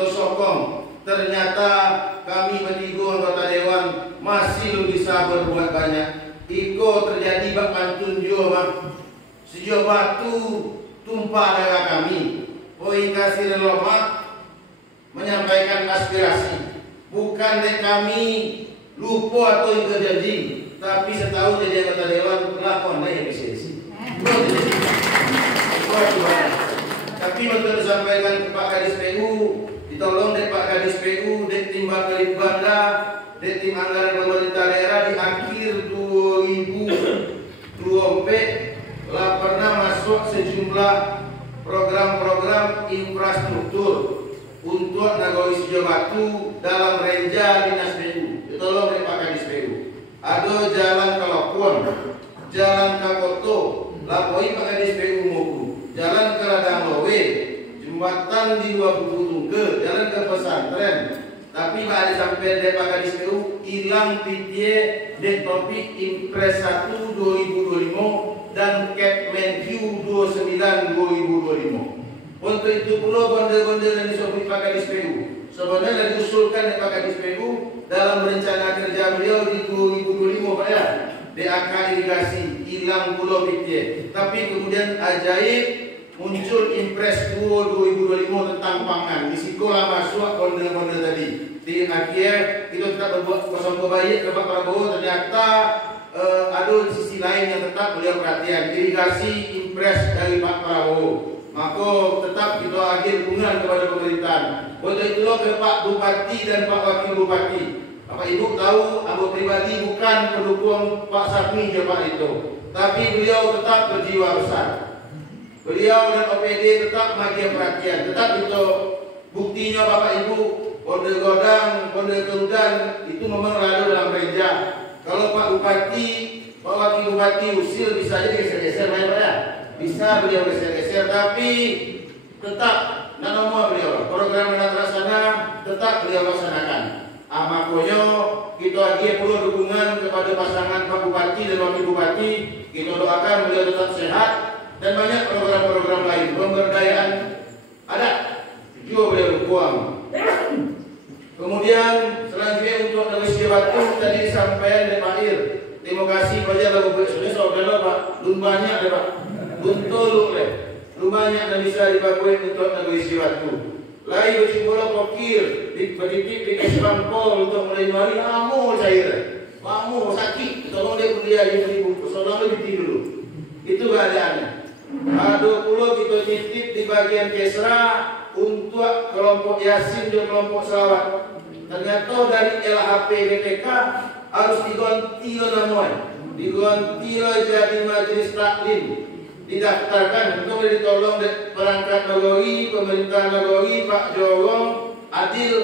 kita sokong. Ternyata kami bertiga anggota dewan masih lebih bisa berbuat banyak. Iko terjadi bak pantun jo bang. Sejauh batu tumpah darah kami. Oi kasih lemak menyampaikan aspirasi. Bukan dek kami lupa atau ikut janji, tapi setahu jadi anggota dewan lakon yang bisa isi. Tapi untuk disampaikan ke Pak Kadis PU, ditolong dek Pak Kadis PU, dek tim Bakalit Banda, dek tim anggaran pemerintah daerah di akhir 2024 lah pernah masuk sejumlah program-program infrastruktur untuk Nagoi Sejauh Batu dalam renja dinas PU. Ditolong dek Pak Kadis PU. Ada jalan Kalokuan, jalan Kakoto, lapoi Pak Kadis PU Moku. Jalan ke Ladang Lowe, jembatan di Dua Buku Tungke, jalan ke pesantren. Tapi Pak Adi sampai dari Pak Kadis PU hilang pidie dan topik Impres 1 2025 dan Kepmenq 29 2025. Untuk itu pula bonde-bonde yang disebut Pak Kadis PU sebenarnya diusulkan oleh Pak Kadis PU dalam rencana kerja beliau di 2025 Pak ya. DAK irigasi hilang pulau pidie. Tapi kemudian ajaib muncul Impres 2025 tentang pangan. Di sekolah masuk bonde-bonde tadi. Di akhir kita tetap berbuat kosong kebaik ke Pak Prabowo. Ternyata ada sisi lain yang tetap beliau perhatian. Irigasi Impres dari Pak Prabowo. Maka tetap kita agih dukungan kepada pemerintahan. Untuk itulah ke Pak Bupati dan Pak Wakil Bupati. Bapak Ibu tahu, aku pribadi bukan pendukung Pak Sapmi Pak itu, tapi beliau tetap berjiwa besar. Beliau dan OPD tetap makin perhatian. Tetap itu buktinya Bapak Ibu, Bonde Godang, Bonde Kerudan itu memang lalu dalam renja. Kalau Pak Bupati, Pak Wakil Bupati usil bisa aja geser-geser Pak ya. Bisa beliau geser-geser, tapi tetap nama beliau program yang terlaksana tetap beliau laksanakan. Makanya kita lagi perlu dukungan kepada pasangan Pak Bupati dan Wakil Bupati. Kita doakan beliau tetap sehat dan banyak program-program lain. Pemberdayaan ada juga beliau dukung. Kemudian selanjutnya untuk Nagoi Sejauh Batu tadi disampaikan oleh Pak Ir. Terima kasih pada Bapak Presiden saudara Pak. Lun banyak deh Pak. Betul leh. Lun banyak yang bisa dipakai untuk Nagoi Sejauh Batu. Lain berjumlah pokir dititip di Kespampol untuk melindungi kamu cair, kamu sakit, tolong dia kuliah di ibu, soalnya lebih tinggi dulu. Itu keadaannya. Ada pula kita titip di bagian Kesra untuk kelompok Yasin dan kelompok Selawat. Ternyata dari LHP BPK harus diganti namanya, diganti jadi Majelis Taklim. Didaftarkan untuk ditolong perangkat Nagoi, pemerintah Nagoi, Pak Jowo, Adil,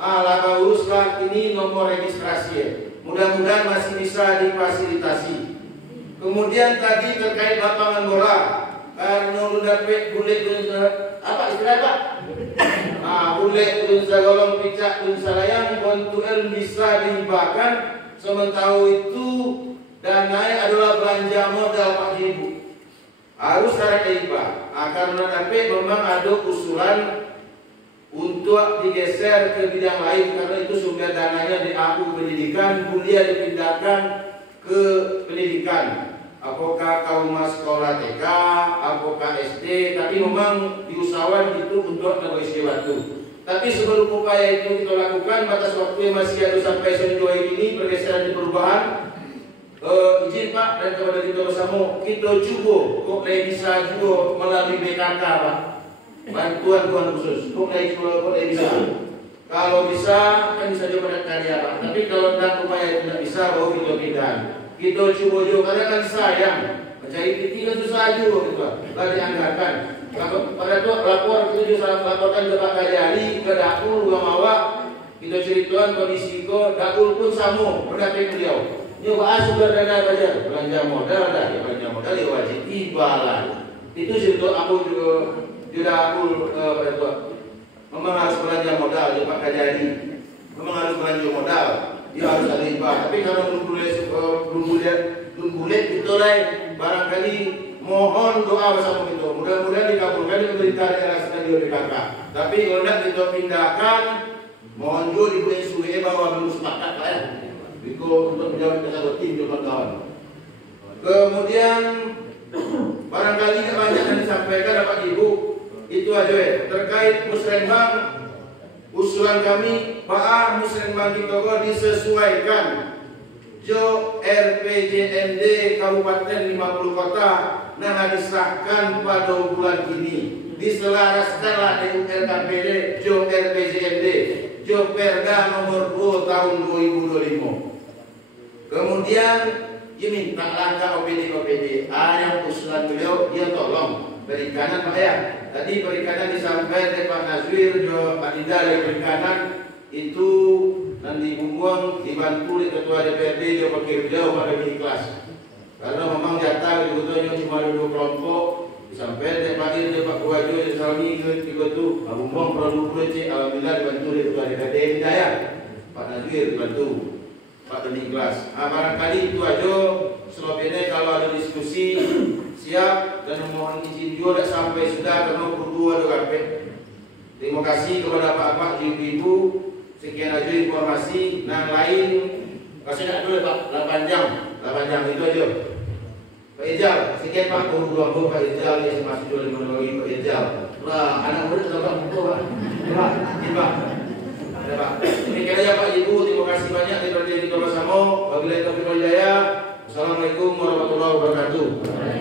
laba uruslah ini nomor registrasi ya. Mudah-mudahan masih bisa difasilitasi. Kemudian tadi terkait lapangan bola, karena udah bulet apa istilah Pak? Bulet unsa golong picak unsa layang kontuel bisa dihibahkan. Sementara itu dananya adalah belanja modal Pak Ibu. Harus ada hibah. Karena tapi memang ada usulan untuk digeser ke bidang lain karena itu sumber dananya di AU pendidikan, kuliah dipindahkan ke pendidikan. Apakah kaum sekolah TK, apakah SD, tapi memang diusahakan itu untuk Nagoi Sejauh Batu. Tapi sebelum upaya itu kita lakukan, batas waktu yang masih ada sampai sejauh ini pergeseran di perubahan. Izin Pak dan kepada kita bersama kita coba kok bisa juga melalui BKK Pak, bantuan khusus kok bisa. Kalau bisa kan bisa juga pada karya Pak, tapi kalau tidak upaya tidak bisa baru kita pindah. Kita coba juga karena kan sayang mencari titik itu susah juga gitu Pak, dianggarkan. Pada itu lapor kita juga salah laporkan ke Pak Kajari ke Dakul Ruang Awak, kita ceritakan kondisi kok Dakul pun sama berdapat beliau. Nyoba sumber dana saja, belanja modal dah, belanja modal ya wajib ibalah. Itu sebetulnya aku juga tidak aku memang harus belanja modal, ya Pak Kajari. Memang harus belanja modal, dia harus ada ibah. Tapi kalau belum bulet itu lah barangkali mohon doa bersama kita. Mudah-mudahan dikabulkan di pemerintah daerah Stadion BKK. Tapi kalau tidak kita pindahkan, mohon juga dibuat SUE bahwa belum sepakat lah ya. Biko untuk menjawab kesalahan tim kawan-kawan. Kemudian barangkali banyak yang disampaikan Bapak Ibu. Itu aja ya. Terkait musrenbang, usulan kami Pak musrenbang kita disesuaikan jo RPJMD Kabupaten 50 kota nah disahkan pada bulan ini, diselaraskanlah DUR KPD jo RPJMD jo Perda nomor 2 tahun 2025. Kemudian dia minta langkah OPD yang usulan beliau dia tolong perikanan Pak ya. Tadi perikanan disampaikan oleh Pak Nazwir jo Pak Dinda dari perikanan itu nanti bumbung dibantu oleh Ketua DPRD jo pakai beliau pada kelas. Karena memang jatah sebetulnya cuma ada 2 kelompok disampaikan oleh Pak Ir Pak Kuwajo dan Salmi itu Pak Bumbung produk proyek alhamdulillah dibantu oleh Ketua DPRD Hidayah Pak Nazwir dibantu Pak Deni Kelas. Barangkali itu aja. Selebihnya kalau ada diskusi siap dan mohon izin juga sampai sudah karena berdua ada karpet. Terima kasih kepada Bapak Ibu. Sekian aja informasi. Nah lain kasih dulu Pak 8 jam itu aja. Pak Ijal, sekian Pak buru Pak Ijal yang masih jual di lagi Pak Ijal. Wah anak murid tetap buku Pak. Pak. Ada Pak. Demikian aja Pak Ibu. Terima kasih banyak yang terjadi bersama. Wabillahi taufiq wal hidayah. Assalamualaikum warahmatullahi wabarakatuh.